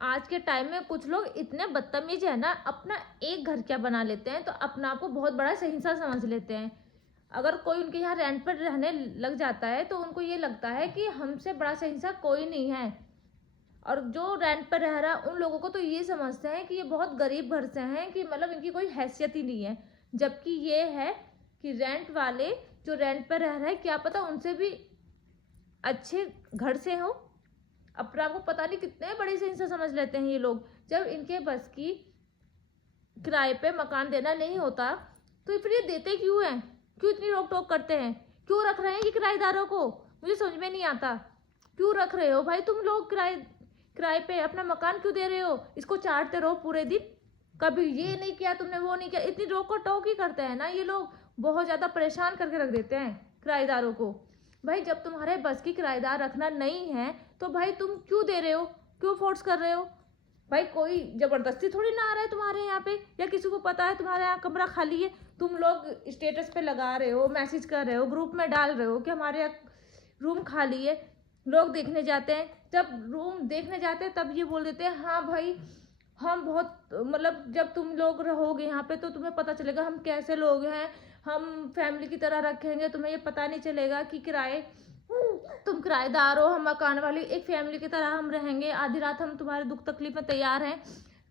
आज के टाइम में कुछ लोग इतने बदतमीज है ना, अपना एक घर क्या बना लेते हैं तो अपना आप को बहुत बड़ा शहंशाह समझ लेते हैं। अगर कोई उनके यहाँ रेंट पर रहने लग जाता है तो उनको ये लगता है कि हमसे बड़ा शहंशाह कोई नहीं है। और जो रेंट पर रह रहा है उन लोगों को तो ये समझते हैं कि ये बहुत गरीब घर से हैं, कि मतलब इनकी कोई हैसियत ही नहीं है। जबकि ये है कि रेंट वाले जो रेंट पर रह रहे हैं, क्या पता उनसे भी अच्छे घर से हो। अपने आप को पता नहीं कितने बड़े से इनसे समझ लेते हैं ये लोग। जब इनके बस की किराए पे मकान देना नहीं होता तो फिर ये देते क्यों हैं? क्यों इतनी रोक टोक करते हैं? क्यों रख रहे हैं ये किराएदारों को? मुझे समझ में नहीं आता। क्यों रख रहे हो भाई तुम लोग? किराए पे अपना मकान क्यों दे रहे हो? इसको चाटते रहो पूरे दिन, कभी ये नहीं किया तुमने, वो नहीं किया। इतनी रोक टोक ही करते हैं ना ये लोग, बहुत ज़्यादा परेशान करके रख देते हैं किराएदारों को। भाई जब तुम्हारे बस की किराएदार रखना नहीं है तो भाई तुम क्यों दे रहे हो? क्यों फोर्स कर रहे हो? भाई कोई जबरदस्ती थोड़ी ना आ रहा है तुम्हारे यहाँ पे, या किसी को पता है तुम्हारे यहाँ कमरा खाली है, तुम लोग स्टेटस पे लगा रहे हो, मैसेज कर रहे हो, ग्रुप में डाल रहे हो कि हमारे यहाँ रूम खाली है। लोग देखने जाते हैं, जब रूम देखने जाते हैं तब ये बोल देते हैं हाँ भाई हम बहुत, मतलब जब तुम लोग रहोगे यहाँ पे तो तुम्हें पता चलेगा हम कैसे लोग हैं, हम फैमिली की तरह रखेंगे, तुम्हें ये पता नहीं चलेगा कि तुम किराएदार हो, हम मकान वाली एक फैमिली की तरह हम रहेंगे, आधी रात हम तुम्हारे दुख तकलीफ में तैयार हैं।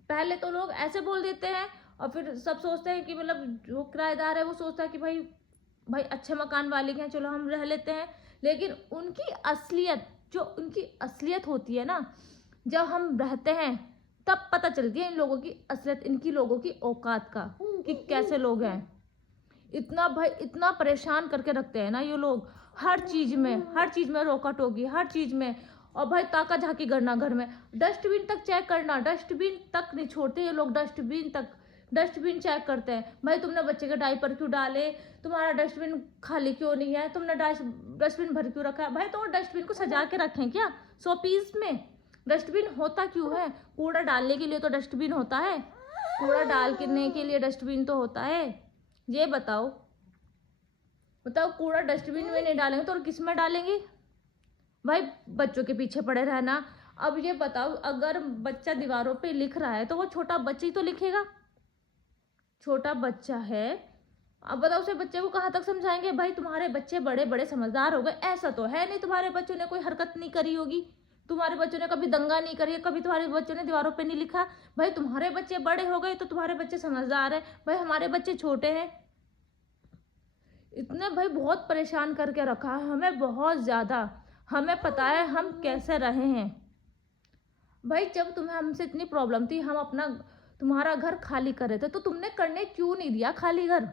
पहले तो लोग ऐसे बोल देते हैं और फिर सब सोचते हैं कि मतलब जो किराएदार है वो सोचता है कि भाई भाई अच्छे मकान वाले हैं, चलो हम रह लेते हैं। लेकिन उनकी असलियत, जो उनकी असलियत होती है ना, जब हम रहते हैं तब पता चलती है इन लोगों की असलियत, इनकी लोगों की औकात का, कि कैसे लोग हैं। इतना भाई इतना परेशान करके रखते हैं ना ये लोग, हर चीज में रोका टोकी, हर चीज में। और भाई ताका झाकी करना घर में, डस्टबिन तक चेक करना, डस्टबिन तक नहीं छोड़ते ये लोग, डस्टबिन चेक करते हैं। भाई तुमने बच्चे के डायपर क्यों डाले? तुम्हारा डस्टबिन खाली क्यों नहीं है? तुमने डस्टबिन भर क्यों रखा है? भाई तो डस्टबिन को सजा के रखें क्या? 100 पीस में डस्टबिन होता क्यों है? कूड़ा डालने के लिए तो डस्टबिन होता है, कूड़ा डालने के लिए डस्टबिन तो होता है। ये बताओ कूड़ा डस्टबिन में नहीं डालेंगे तो और किस में डालेंगे? भाई बच्चों के पीछे पड़े रहना। अब ये बताओ अगर बच्चा दीवारों पे लिख रहा है तो वो छोटा बच्चा ही तो लिखेगा, छोटा बच्चा है। अब बताओ उसे बच्चे को कहाँ तक समझाएंगे? भाई तुम्हारे बच्चे बड़े बड़े समझदार हो गए, ऐसा तो है नहीं तुम्हारे बच्चों ने कोई हरकत नहीं करी होगी, तुम्हारे बच्चों ने कभी दंगा नहीं करी, कभी तुम्हारे बच्चों ने दीवारों पे नहीं लिखा। भाई तुम्हारे बच्चे बड़े हो गए तो तुम्हारे बच्चे समझदार है, भाई हमारे बच्चे छोटे हैं। इतने भाई बहुत परेशान करके रखा है हमें, बहुत ज़्यादा। हमें पता है हम कैसे रहे हैं। भाई जब तुम्हें हमसे इतनी प्रॉब्लम थी, हम अपना तुम्हारा घर खाली कर रहे थे तो तुमने करने क्यों नहीं दिया खाली घर?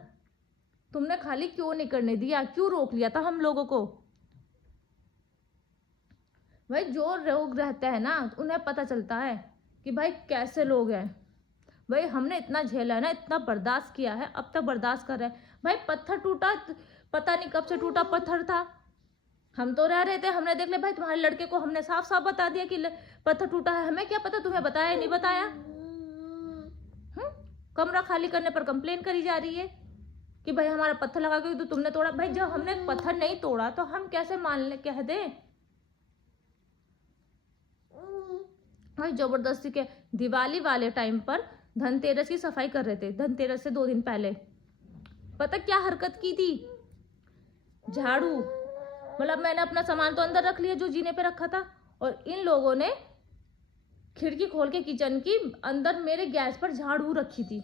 तुमने खाली क्यों नहीं करने दिया? क्यों रोक लिया था हम लोगों को? भाई जो लोग रहते हैं ना उन्हें पता चलता है कि भाई कैसे लोग हैं। भाई हमने इतना झेला है ना, इतना बर्दाश्त किया है, अब तक बर्दाश्त कर रहे हैं। भाई पत्थर टूटा, पता नहीं कब से टूटा पत्थर था, हम तो रह रहे थे, हमने देख लिया। भाई तुम्हारे लड़के को हमने साफ साफ बता दिया कि पत्थर टूटा है, हमें क्या पता तुम्हें बताया नहीं बताया? कमरा खाली करने पर कंप्लेन करी जा रही है कि भाई हमारा पत्थर लगा के तो तुमने तोड़ा। भाई जब हमने पत्थर नहीं तोड़ा तो हम कैसे मान ले, कह दें? भाई जबरदस्ती के दिवाली वाले टाइम पर धनतेरस की सफाई कर रहे थे, धनतेरस से 2 दिन पहले पता क्या हरकत की थी? झाड़ू, मतलब मैंने अपना सामान तो अंदर रख लिया जो जीने पे रखा था, और इन लोगों ने खिड़की खोल के किचन की अंदर मेरे गैस पर झाड़ू रखी थी।